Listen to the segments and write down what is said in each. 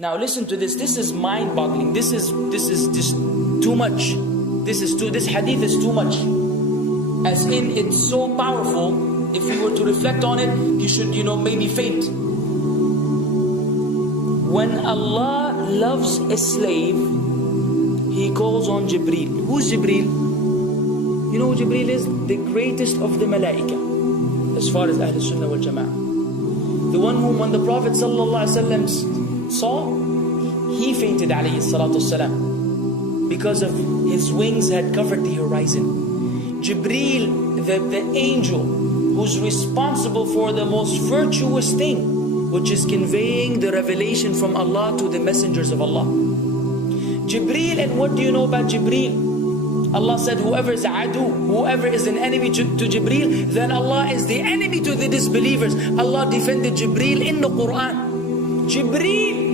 Now listen to this. This is mind-boggling. This is just too much. This hadith is too much. As in, it's so powerful. If you were to reflect on it, you should, maybe faint. When Allah loves a slave, He calls on Jibreel. Who's Jibreel? You know who Jibreel is? The greatest of the malaika, as far as Ahl Sunnah wal Jama'ah. The one whom when the Prophet ﷺ saw, he fainted alayhi salatu wasalam, because of his wings had covered the horizon. Jibreel, the angel who's responsible for the most virtuous thing, which is conveying the revelation from Allah to the messengers of Allah. Jibreel, and what do you know about Jibreel? Allah said, whoever is adu, whoever is an enemy to Jibreel, then Allah is the enemy to the disbelievers. Allah defended Jibreel in the Quran. Jibreel,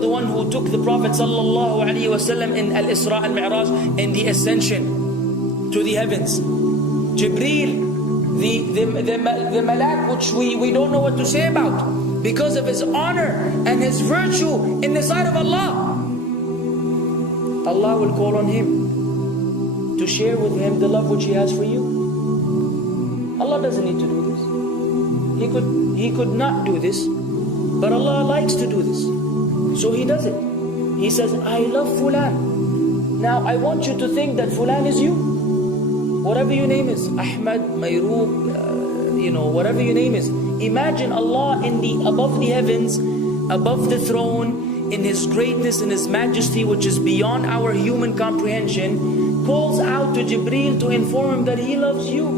the one who took the Prophet ﷺ in Al-Isra al-Mi'raj, in the ascension to the heavens. Jibreel, the malak, which we don't know what to say about, because of his honor and his virtue in the sight of Allah. Allah will call on him to share with him the love which He has for you. Allah doesn't need to do this. He could not do this, but Allah likes to do this, so He does it. He says, I love Fulan. Now I want you to think that Fulan is you. Whatever your name is, Ahmad, Mayroob, whatever your name is. Imagine Allah above the heavens, above the throne, in His greatness and His majesty, which is beyond our human comprehension, calls out to Jibreel to inform him that He loves you.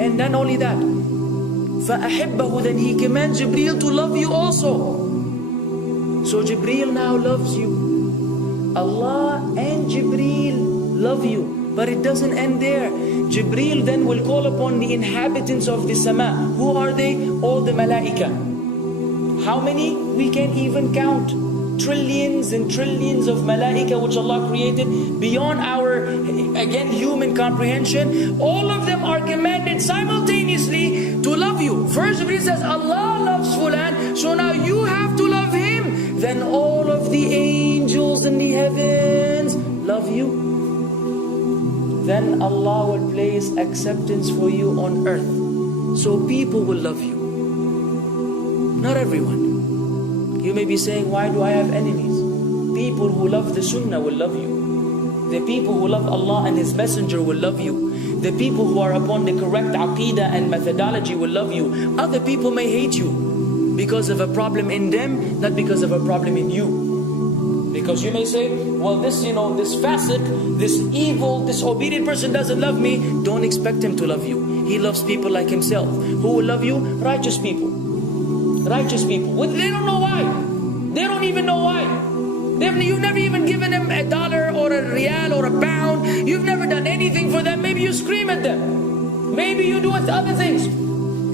And then only that, فَأَحِبَّهُ, then He commands Jibreel to love you also. So Jibreel now loves you. Allah and Jibreel love you. But it doesn't end there. Jibreel then will call upon the inhabitants of the sama. Who are they? All the malaika. How many? We can't even count. Trillions and trillions of malaika which Allah created beyond our, again, human comprehension. All of them are commanded simultaneously to love you. First Jibreel says, Allah loves Fulan, so now you have to love him. Then all of the angels in the heavens love you. Then Allah will place acceptance for you on earth. So people will love you. Not everyone. You may be saying, why do I have enemies? People who love the Sunnah will love you. The people who love Allah and His Messenger will love you. The people who are upon the correct aqidah and methodology will love you. Other people may hate you because of a problem in them, not because of a problem in you. Because you may say, well, this fasiq, this evil, disobedient person doesn't love me. Don't expect him to love you. He loves people like himself. Who will love you? Righteous people. Righteous people. They don't know why. They don't even know why. You've never even given them $1 or a riyal or a pound. You've never done anything for them. Maybe you scream at them. Maybe you do other things.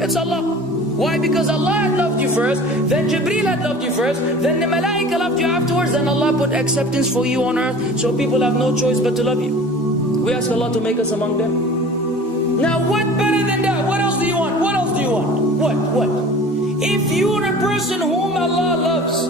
It's Allah. Why? Because Allah had loved you first, then Jibreel had loved you first, then the malaika loved you afterwards, then Allah put acceptance for you on earth, so people have no choice but to love you. We ask Allah to make us among them. Now what better than that? What else do you want? What else do you want? What? If you're a person whom Allah loves,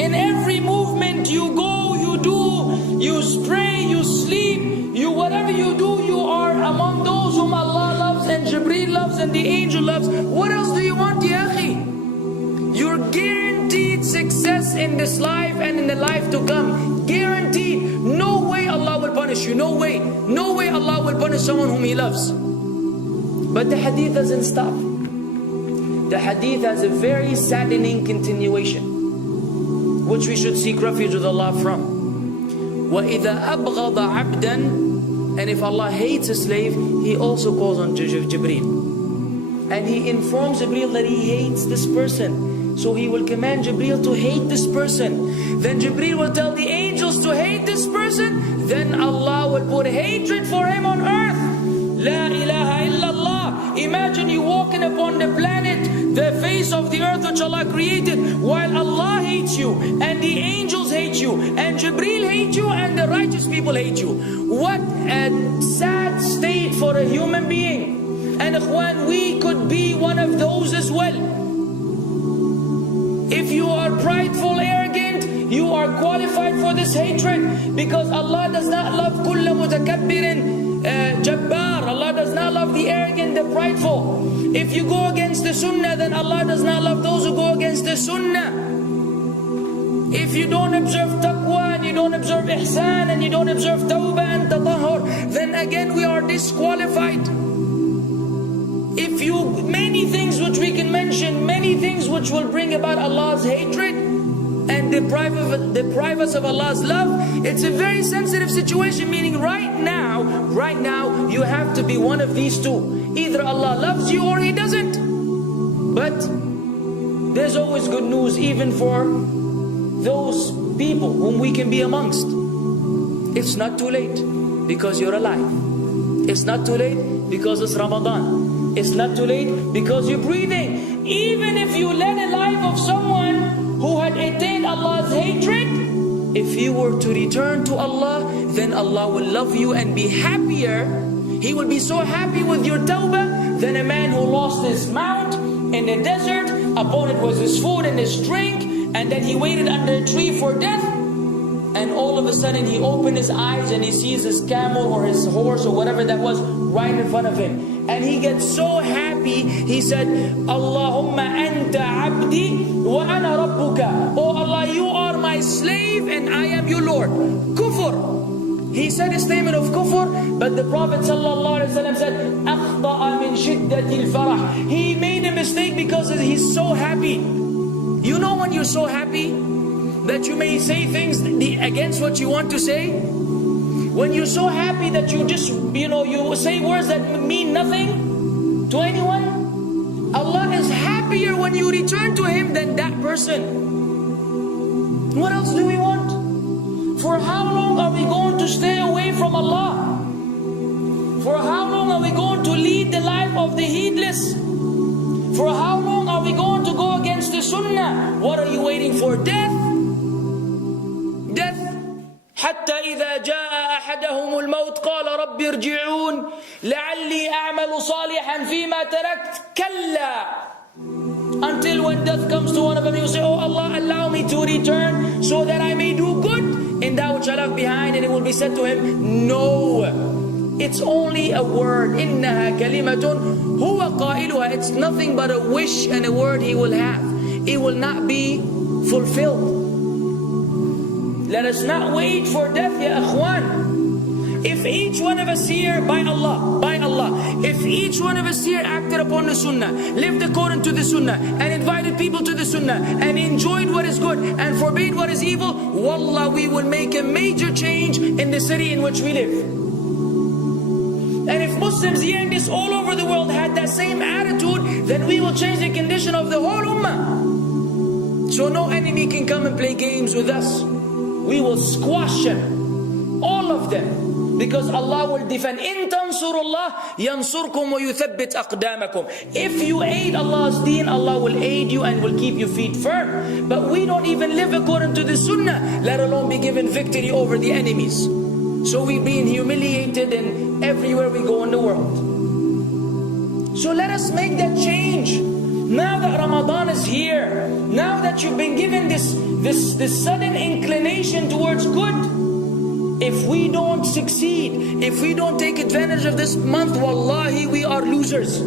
in every movement you go, you do, you spray, you sleep, whatever you do, you are among those whom Allah loves and Jibreel loves and the angel loves. What else do you want, ya akhi? You're guaranteed success in this life and in the life to come. Guaranteed. No way Allah will punish you. No way. No way Allah will punish someone whom He loves. But the hadith doesn't stop. The hadith has a very saddening continuation, which we should seek refuge with Allah from. وَإِذَا أَبْغَضَ عَبْدًا, and if Allah hates a slave, He also calls on Jibreel. And He informs Jibreel that He hates this person. So He will command Jibreel to hate this person. Then Jibreel will tell the angels to hate this person. Then Allah will put hatred for him on earth. La ilaha illallah. Imagine you walking upon the planet, the face of the earth which Allah created, while Allah hates you, and the angels hate you, and Jibreel hates you, and the righteous people hate you. What a sad state for a human being. And ikhwan, we could be one of those as well. If If you are prideful, arrogant, you are qualified for this hatred, because Allah does not love kulla mutakabbirin jabbar. Allah does not love the arrogant, the prideful. If you go against the sunnah, then Allah does not love those who go against the sunnah. If you don't observe taqwa, and you don't observe ihsan, and you don't observe tawbah and tatahur, then again we are disqualified. If you, many things which we can mention, many things which will bring about Allah's hatred and deprive us of Allah's love. It's a very sensitive situation, meaning right now, you have to be one of these two. Either Allah loves you or He doesn't. But there's always good news, even for those people whom we can be amongst. It's not too late because you're alive. It's not too late because it's Ramadan. It's not too late because you're breathing. Even if you led a life of someone who had attained Allah's hatred, if you were to return to Allah, then Allah will love you and be happier. He will be so happy with your tawbah than a man who lost his mount in the desert. Upon it was his food and his drink, and then he waited under a tree for death, and all of a sudden he opened his eyes and he sees his camel or his horse or whatever that was right in front of him, and he gets so happy. He said, Allahumma anta abdi wa ana rabbuka. Oh Allah, you are my slave and I am your Lord. Kufr. He said a statement of kufr, but the Prophet ﷺ said, أخطأ من شدة الفرح. He made a mistake because he's so happy. You know when you're so happy that you may say things against what you want to say? When you're so happy that you just, you say words that mean nothing to anyone? Allah is happier when you return to Him than that person. What else do we want? For how long are we going to stay away from Allah? For how long are we going to lead the life of the heedless? For how long are we going to go against the sunnah? What are you waiting for? Death? Death. حتى إذا جاء أحدهم الموت قال رب ارجعون لعلي أعمل صالحا فيما تركت كلا. Until when death comes to one of them, you say, oh Allah, allow me to return so that I may do good in that which I left behind. And it will be said to him, no, it's only a word. إنها كلمة هو قائلها. It's nothing but a wish and a word he will have. It will not be fulfilled. Let us not wait for death, ya akhwan. If each one of us here, by Allah, if each one of us here acted upon the sunnah, lived according to the sunnah, and invited people to the sunnah, and enjoyed what is good, and forbade what is evil, wallah, we will make a major change in the city in which we live. And if Muslims hearing this all over the world had that same attitude, then we will change the condition of the whole ummah. So no enemy can come and play games with us. We will squash them, all of them. Because Allah will defend. إِن تَنْصُرُ اللَّهِ يَنْصُرْكُمْ وَيُثَبِّتْ أَقْدَامَكُمْ. If you aid Allah's deen, Allah will aid you and will keep your feet firm. But we don't even live according to the sunnah, let alone be given victory over the enemies. So we're being humiliated in everywhere we go in the world. So let us make that change. Now that Ramadan is here, now that you've been given this sudden inclination towards good, if we don't succeed, if we don't take advantage of this month, wallahi, we are losers.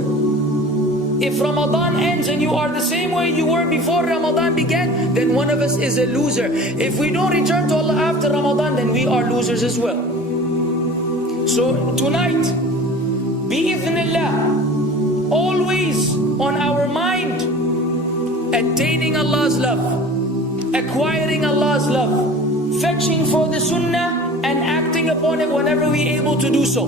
If Ramadan ends and you are the same way you were before Ramadan began, then one of us is a loser. If we don't return to Allah after Ramadan, then we are losers as well. So tonight, bi'idhnillah, always on our mind, attaining Allah's love, acquiring Allah's love, fetching for the sunnah, and acting upon it whenever we're able to do so.